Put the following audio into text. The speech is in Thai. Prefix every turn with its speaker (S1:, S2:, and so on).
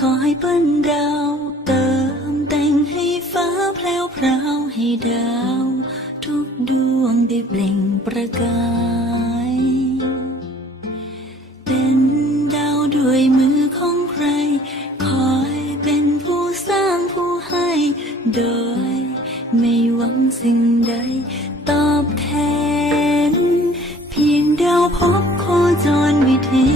S1: ขอให้เปิ้นดาวเติมแต่งให้ฟ้าแพรวพราวให้ดาว ทุกดวงได้เปล่งประกาย เป็นดาวด้วยมือของใคร ขอยเป็นผู้สร้างผู้ให้โดยไม่หวังสิ่งใดตอบแทน เพียงดาวพบโคจรวิถี